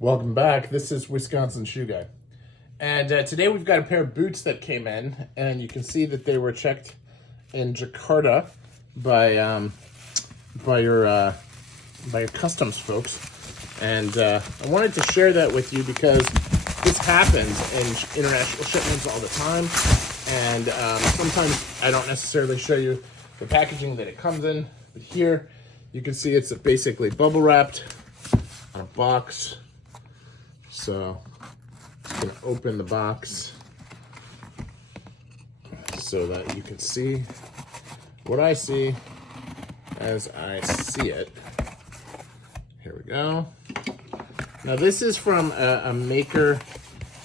Welcome back. This is Wisconsin Shoe Guy. And today we've got a pair of boots that came in, and you can see that they were checked in Jakarta by your customs folks. And I wanted to share that with you because this happens in international shipments all the time. And sometimes I don't necessarily show you the packaging that it comes in, but here you can see it's basically bubble wrapped on a box. So I'm going to open the box so that you can see what I see as I see it. Here we go. Now this is from a maker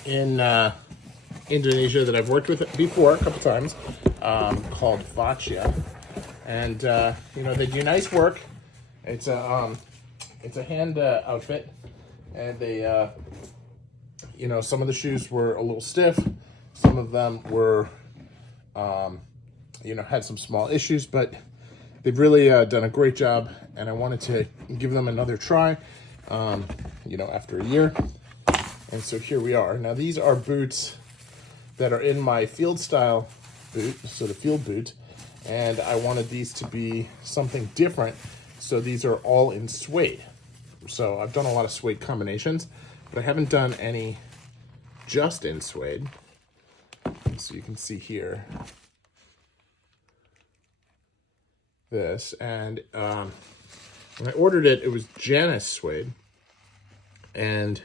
in Indonesia that I've worked with before a couple times, called Vahtia. And they do nice work. It's a hand outfit, and they some of the shoes were a little stiff. Some of them were, had some small issues, but they've really done a great job, and I wanted to give them another try, after a year. And so here we are. Now these are boots that are in my field style boot, so the field boot, and I wanted these to be something different. So these are all in suede. So I've done a lot of suede combinations, but I haven't done any just in suede. So you can see here this, and when I ordered it, it was Janus suede, and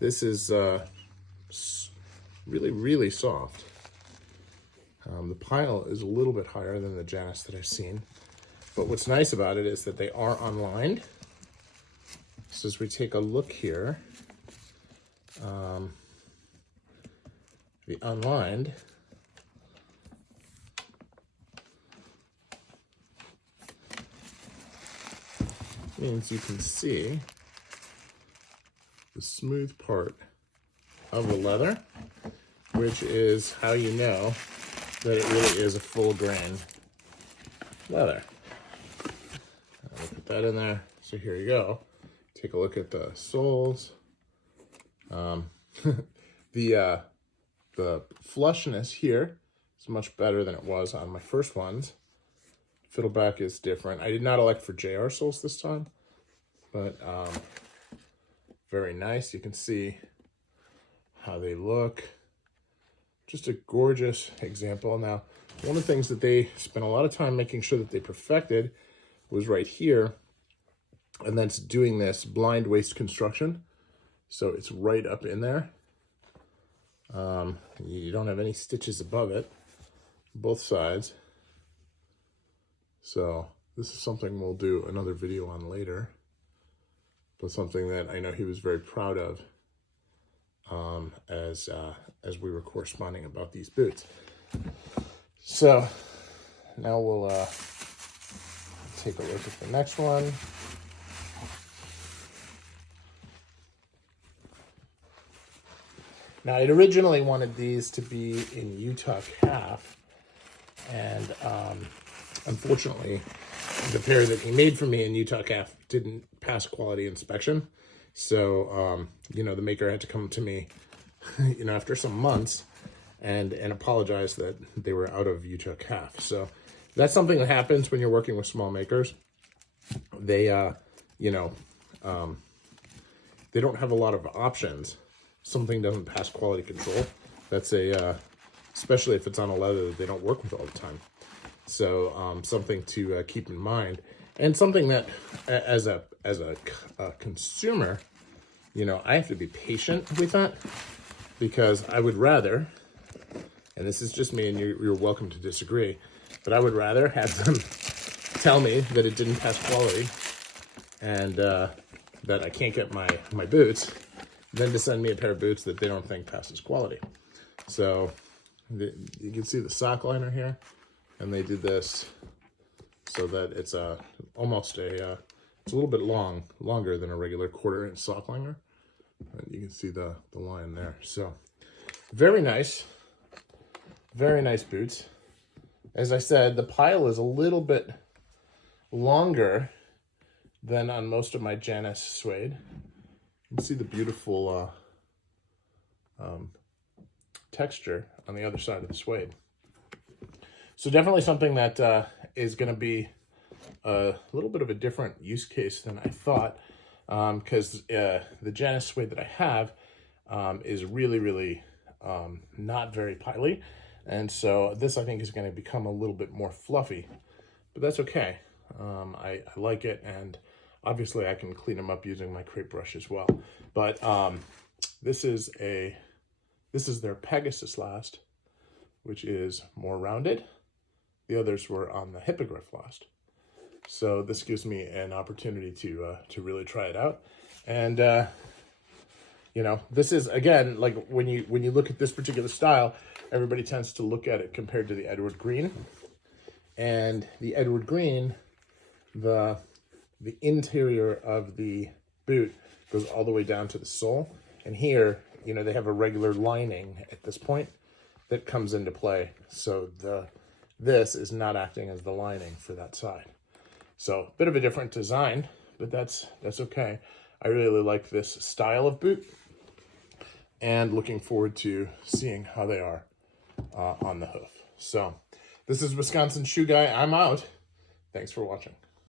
this is really soft. The pile is a little bit higher than the Janus that I've seen, but what's nice about it is that they are unlined. So as we take a look here, the unlined means you can see the smooth part of the leather, which is how you know that it really is a full grain leather. I'll put that in there. So here you go. Take a look at the soles. The flushness here is much better than it was on my first ones. Fiddleback is different. I did not elect for JR soles this time, but very nice. You can see how they look. Just a gorgeous example. Now, one of the things that they spent a lot of time making sure that they perfected was right here, and that's doing this blind waist construction. So it's right up in there. You don't have any stitches above it, both sides. So this is something we'll do another video on later, but something that I know he was very proud of as we were corresponding about these boots. So now we'll take a look at the next one. Now, I'd originally wanted these to be in Utah calf, and unfortunately, the pair that he made for me in Utah calf didn't pass quality inspection. So, the maker had to come to me, after some months and apologize that they were out of Utah calf. So that's something that happens when you're working with small makers. They, they don't have a lot of options. Something doesn't pass quality control. That's especially if it's on a leather that they don't work with all the time. So something to keep in mind, and something that as a consumer, I have to be patient with that, because I would rather, and this is just me, and you're welcome to disagree, but I would rather have them tell me that it didn't pass quality and that I can't get my boots, than to send me a pair of boots that they don't think passes quality. So you can see the sock liner here, and they did this so that it's almost it's a little bit longer than a regular 1/4 inch sock liner, and you can see the line there. So very nice boots. As I said, the pile is a little bit longer than on most of my Janus suede. You can see the beautiful texture on the other side of the suede. So definitely something that is going to be a little bit of a different use case than I thought, because the Janus suede that I have is really not very piley, and so this I think is going to become a little bit more fluffy, but that's okay. I like it, and obviously I can clean them up using my crepe brush as well. But this is their Pegasus last, which is more rounded. The others were on the Hippogriff last. So this gives me an opportunity to really try it out. And you know, this is, again, like when you look at this particular style, everybody tends to look at it compared to the Edward Green. And the Edward Green, the interior of the boot goes all the way down to the sole. And here, you know, they have a regular lining at this point that comes into play. So this is not acting as the lining for that side. So a bit of a different design, but that's okay. I really like this style of boot, and looking forward to seeing how they are on the hoof. So this is Wisconsin Shoe Guy. I'm out. Thanks for watching.